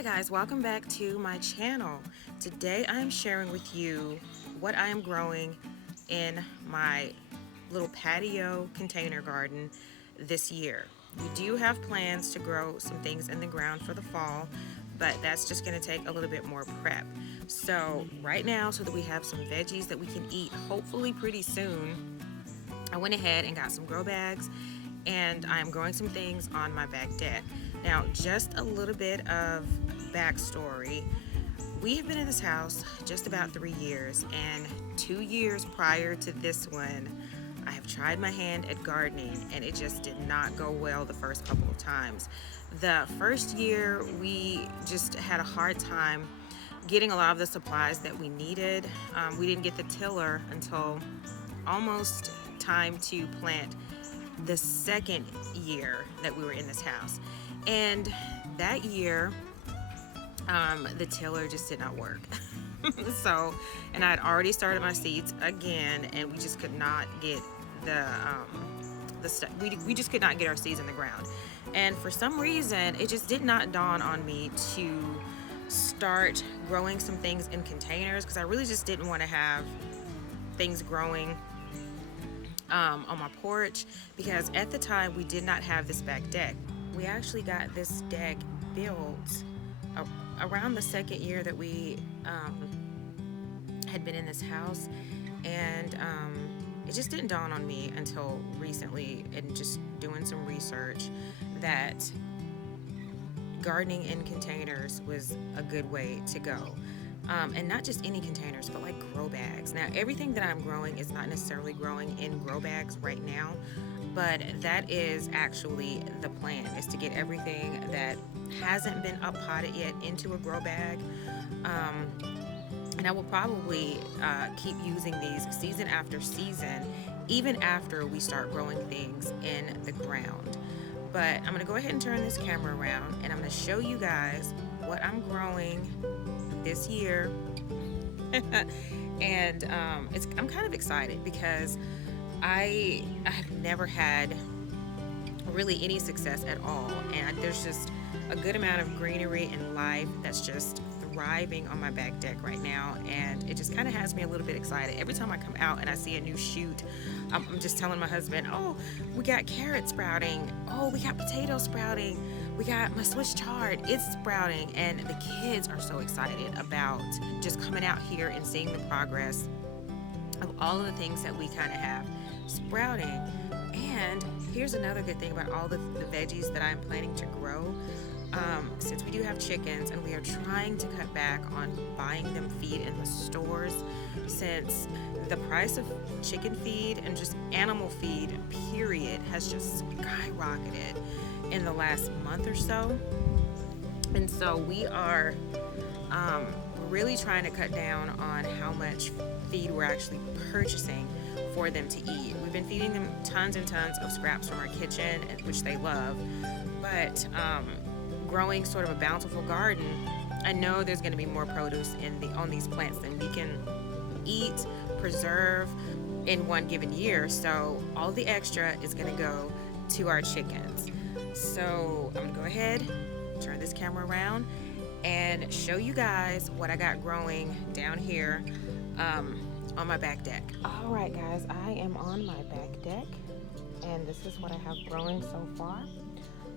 Hi guys, welcome back to my channel. Today I am sharing with you what I am growing in my little patio container garden this year. We do have plans to grow some things in the ground for the fall, but that's just going to take a little bit more prep. So right now, so that we have some veggies that we can eat hopefully pretty soon, I went ahead and got some grow bags and I'm growing some things on my back deck. Now, just a little bit of backstory. We have been in this house just about 3 years, and 2 years prior to this one, I have tried my hand at gardening and it just did not go well the first couple of times. The first year, we just had a hard time getting a lot of the supplies that we needed. We didn't get the tiller until almost time to plant the second year that we were in this house. And that year, the tiller just did not work. So, and I had already started my seeds again, and we just could not get the stuff. We just could not get our seeds in the ground. And for some reason, it just did not dawn on me to start growing some things in containers, because I really just didn't want to have things growing on my porch, because at the time we did not have this back deck. We actually got this deck built around the second year that we had been in this house, and it just didn't dawn on me until recently, and just doing some research, that gardening in containers was a good way to go. And not just any containers, but like grow bags. Now, everything that I'm growing is not necessarily growing in grow bags right now, but that is actually the plan, is to get everything that hasn't been up potted yet into a grow bag. And I will probably keep using these season after season, even after we start growing things in the ground. But I'm gonna go ahead and turn this camera around, and I'm gonna show you guys what I'm growing this year. And I'm kind of excited, because I have never had really any success at all, and there's just a good amount of greenery and life that's just thriving on my back deck right now, and it just kind of has me a little bit excited. Every time I come out and I see a new shoot, I'm just telling my husband, oh, we got carrots sprouting, oh, we got potatoes sprouting, we got my Swiss chard, it's sprouting. And the kids are so excited about just coming out here and seeing the progress of all of the things that we kind of have sprouting. And here's another good thing about all the veggies that I'm planning to grow. Since we do have chickens, and we are trying to cut back on buying them feed in the stores, since the price of chicken feed and just animal feed period has just skyrocketed in the last month or so. And so we are really trying to cut down on how much feed we're actually purchasing for them to eat. We've been feeding them tons and tons of scraps from our kitchen, which they love, but growing sort of a bountiful garden, I know there's going to be more produce on these plants than we can eat, preserve in one given year. So all the extra is going to go to our chickens. So I'm going to go ahead, turn this camera around, and show you guys what I got growing down here on my back deck. All right, guys, I am on my back deck, and this is what I have growing so far.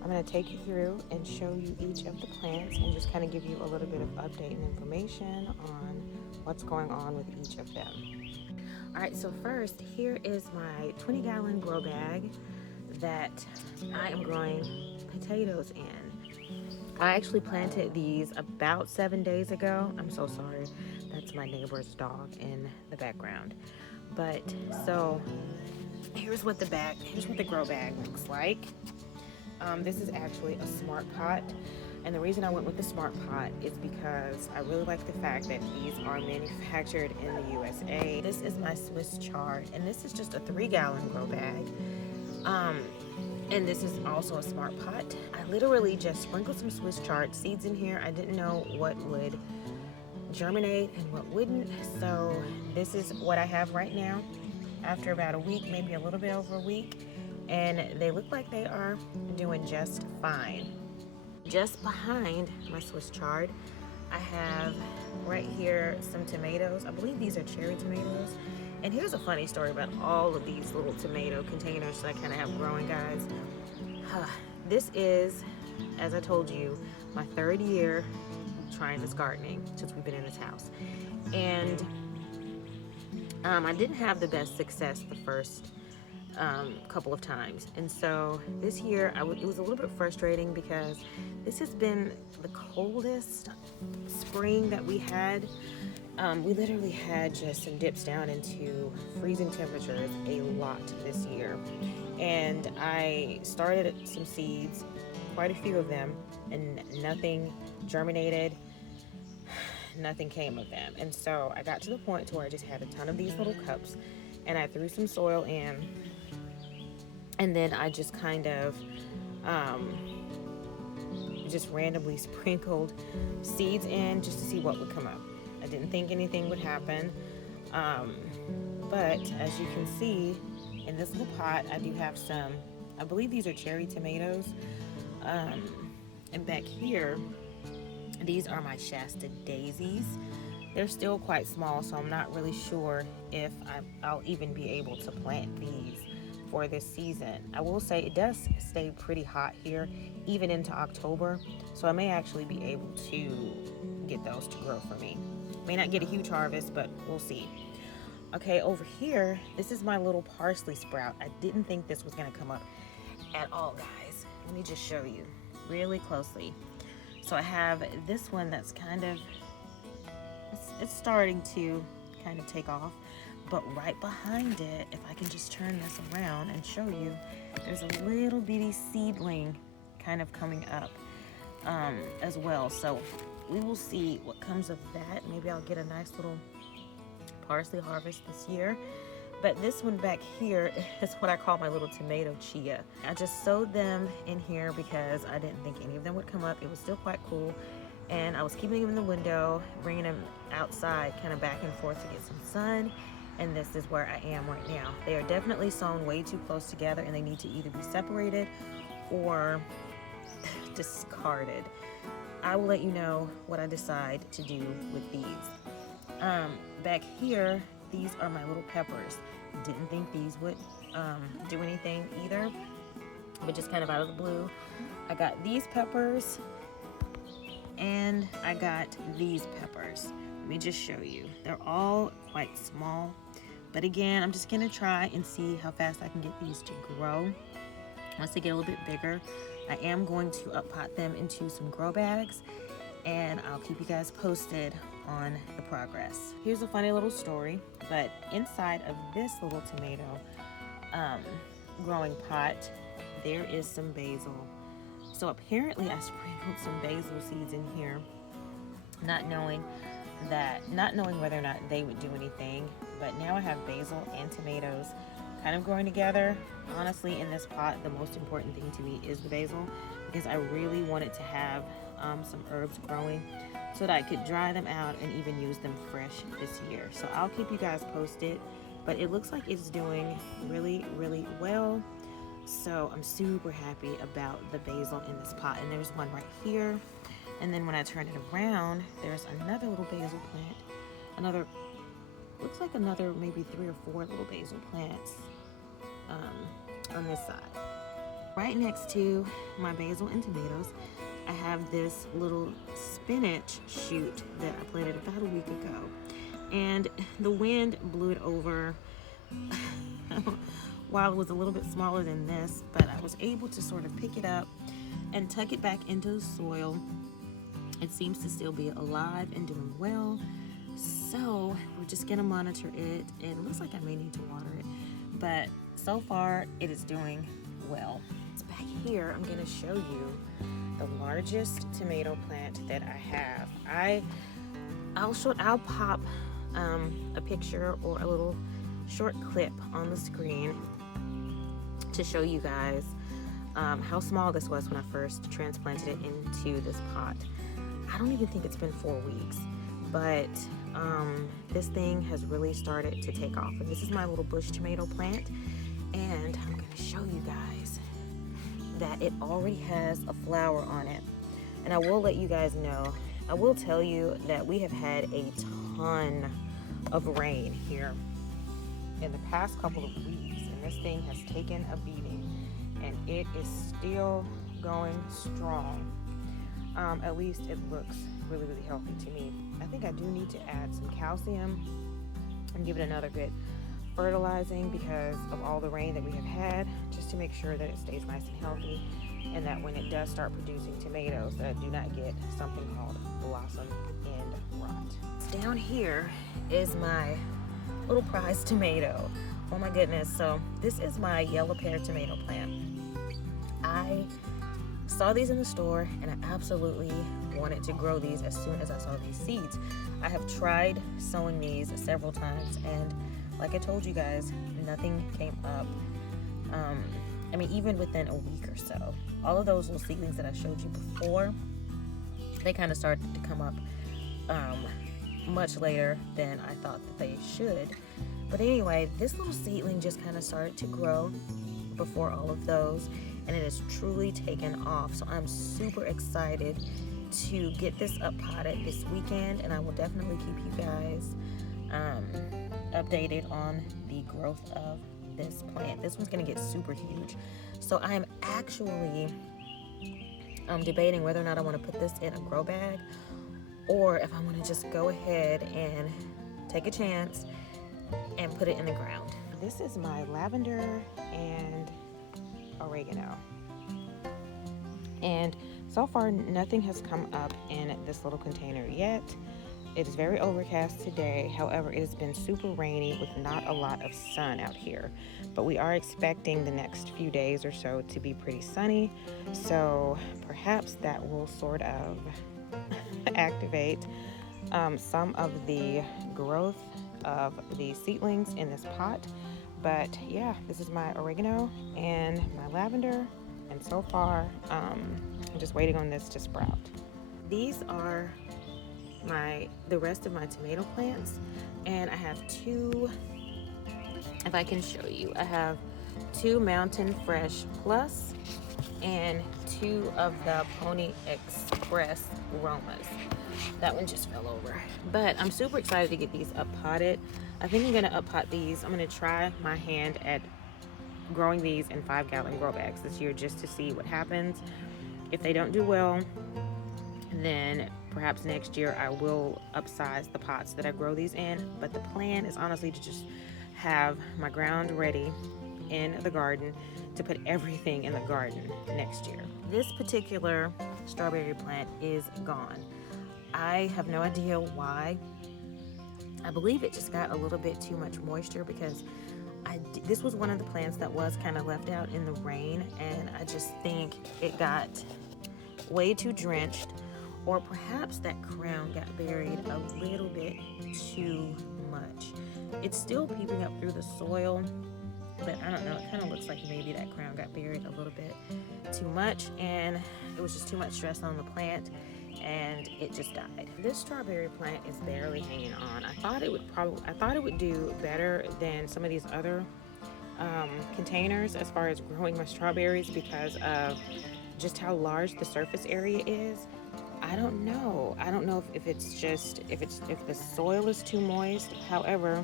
I'm going to take you through and show you each of the plants, and just kind of give you a little bit of update and information on what's going on with each of them. All right, so first, here is my 20-gallon grow bag that I am growing potatoes in. I actually planted these about 7 days ago. I'm so sorry. That's my neighbor's dog in the background. But so here's what the grow bag looks like. This is actually a smart pot, and the reason I went with the smart pot is because I really like the fact that these are manufactured in the USA. This is my Swiss chard, and this is just a 3-gallon grow bag. And this is also a smart pot. I literally just sprinkled some Swiss chard seeds in here. I didn't know what would germinate and what wouldn't, so this is what I have right now after about a week, maybe a little bit over a week, and they look like they are doing just fine. Just behind my Swiss chard, I have right here some tomatoes. I believe these are cherry tomatoes. And here's a funny story about all of these little tomato containers that I kind of have growing, guys. This is, as I told you, my 3rd year trying this gardening since we've been in this house. And I didn't have the best success the first couple of times, and so this year it was a little bit frustrating because this has been the coldest spring that we had. We literally had just some dips down into freezing temperatures a lot this year, and I started some seeds, quite a few of them, and nothing germinated. Nothing came of them. And so I got to the point to where I just had a ton of these little cups, and I threw some soil in, and then I just kind of just randomly sprinkled seeds in just to see what would come up. I didn't think anything would happen, but as you can see in this little pot, I do have some, I believe these are cherry tomatoes, and back here these are my Shasta daisies. They're still quite small, so I'm not really sure if I'll even be able to plant these for this season. I will say it does stay pretty hot here, even into October, so I may actually be able to get those to grow for me. May not get a huge harvest, but we'll see. Okay, over here, this is my little parsley sprout. I didn't think this was gonna come up at all, guys. Let me just show you really closely. So I have this one that's kind of, it's starting to kind of take off, but right behind it, if I can just turn this around and show you, there's a little bitty seedling kind of coming up as well. So we will see what comes of that. Maybe I'll get a nice little parsley harvest this year. But this one back here is what I call my little tomato chia. I just sowed them in here because I didn't think any of them would come up. It was still quite cool. And I was keeping them in the window, bringing them outside kind of back and forth to get some sun. And this is where I am right now. They are definitely sown way too close together, and they need to either be separated or discarded. I will let you know what I decide to do with these. Back here, these are my little peppers. Didn't think these would do anything either, but just kind of out of the blue. I got these peppers and I got these peppers. Let me just show you. They're all quite small, but again, I'm just gonna try and see how fast I can get these to grow. Once they get a little bit bigger, I am going to pot them into some grow bags, and I'll keep you guys posted on the progress. Here's a funny little story, but inside of this little tomato growing pot, there is some basil. So apparently I sprinkled some basil seeds in here, not knowing whether or not they would do anything, but now I have basil and tomatoes kind of growing together. Honestly, in this pot, the most important thing to me is the basil, because I really wanted to have some herbs growing so that I could dry them out and even use them fresh this year. So I'll keep you guys posted, but it looks like it's doing really, really well. So I'm super happy about the basil in this pot. And there's one right here. And then when I turn it around, there's another little basil plant. Looks like another maybe 3 or 4 little basil plants on this side. Right next to my basil and tomatoes, I have this little spinach shoot that I planted about a week ago. And the wind blew it over while it was a little bit smaller than this, but I was able to sort of pick it up and tuck it back into the soil. It seems to still be alive and doing well. So we're just gonna monitor it, and it looks like I may need to water it, but so far it is doing well. So back here, I'm gonna show you the largest tomato plant that I have. I'll pop a picture or a little short clip on the screen to show you guys how small this was when I first transplanted it into this pot. I don't even think it's been 4 weeks, but this thing has really started to take off. And this is my little bush tomato plant, and I'm going to show you guys that it already has a flower on it. And I will let you guys know, I will tell you that we have had a ton of rain here in the past couple of weeks, and this thing has taken a beating, and it is still going strong. At least it looks really, really healthy to me. I think I do need to add some calcium and give it another good fertilizing because of all the rain that we have had, just to make sure that it stays nice and healthy, and that when it does start producing tomatoes, that I do not get something called blossom end rot. Down here is my little prize tomato. Oh my goodness. So this is my yellow pear tomato plant. I saw these in the store and I absolutely wanted to grow these as soon as I saw these seeds. I have tried sowing these several times, and like I told you guys, nothing came up. I mean, even within a week or so, all of those little seedlings that I showed you before, they kind of started to come up much later than I thought that they should. But anyway, this little seedling just kind of started to grow before all of those, and it has truly taken off. So I'm super excited to get this up potted this weekend, and I will definitely keep you guys updated on the growth of this plant. This one's gonna get super huge. So I am actually debating whether or not I want to put this in a grow bag, or if I want to just go ahead and take a chance and put it in the ground. This is my lavender and oregano, and so far nothing has come up in this little container yet. It is very overcast today. However, it has been super rainy with not a lot of sun out here, but we are expecting the next few days or so to be pretty sunny, so perhaps that will sort of activate some of the growth of the seedlings in this pot. But yeah, this is my oregano and my lavender, and so far I'm just waiting on this to sprout. These are the rest of my tomato plants, and I have two, if I can show you, I have two Mountain Fresh Plus and two of the Pony Express Romas. That one just fell over, but I'm super excited to get these up potted. I think I'm gonna up pot these. I'm gonna try my hand at growing these in 5-gallon grow bags this year, just to see what happens. If they don't do well, then perhaps next year I will upsize the pots that I grow these in. But the plan is honestly to just have my ground ready in the garden to put everything in the garden next year. This particular strawberry plant is gone. I have no idea why. I believe it just got a little bit too much moisture, because this was one of the plants that was kind of left out in the rain, and I just think it got way too drenched, or perhaps that crown got buried a little bit too much. It's still peeping up through the soil, but I don't know, it kind of looks like maybe that crown got buried a little bit too much, and it was just too much stress on the plant, and it just died. This strawberry plant is barely hanging on. I thought it would do better than some of these other containers as far as growing my strawberries, because of just how large the surface area is. I don't know if the soil is too moist. However,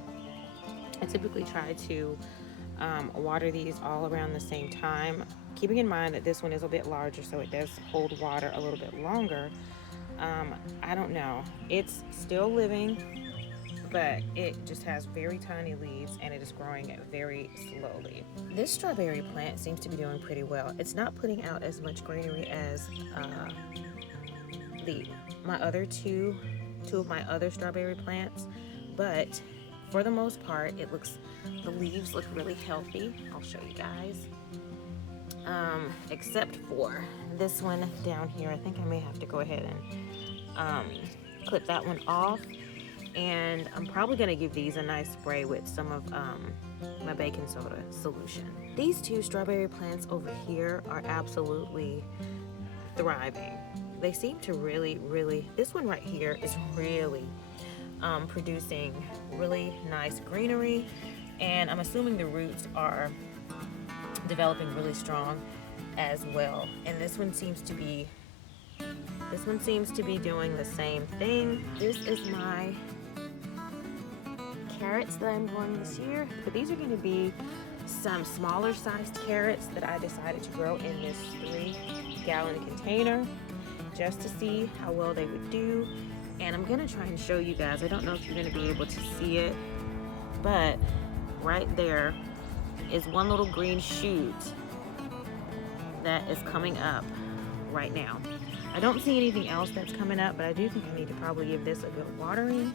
I typically try to water these all around the same time, keeping in mind that this one is a bit larger, so it does hold water a little bit longer. I don't know. It's still living, but it just has very tiny leaves, and it is growing very slowly. This strawberry plant seems to be doing pretty well. It's not putting out as much greenery as two of my other strawberry plants, but for the most part, the leaves look really healthy. I'll show you guys. Except for this one down here. I think I may have to go ahead and clip that one off, and I'm probably going to give these a nice spray with some of my baking soda solution. These two strawberry plants over here are absolutely thriving. They seem to really, this one right here is really producing really nice greenery, and I'm assuming the roots are developing really strong as well. And this one seems to be This one seems to be doing the same thing. This is my carrots that I'm growing this year, but these are going to be some smaller sized carrots that I decided to grow in this 3-gallon container just to see how well they would do. And I'm going to try and show you guys. I don't know if you're going to be able to see it, but right there is one little green shoot that is coming up right now. I don't see anything else that's coming up, but I do think I need to probably give this a good watering,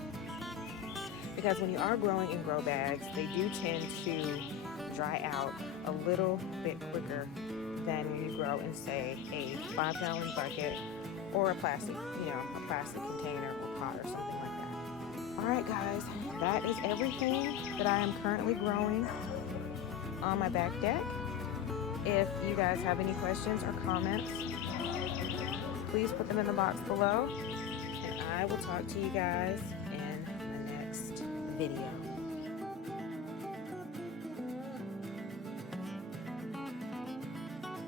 because when you are growing in grow bags, they do tend to dry out a little bit quicker than when you grow in, say, a 5-gallon bucket or a plastic, a plastic container or pot or something like that. All right, guys, that is everything that I am currently growing on my back deck. If you guys have any questions or comments, please put them in the box below, and I will talk to you guys in the next video.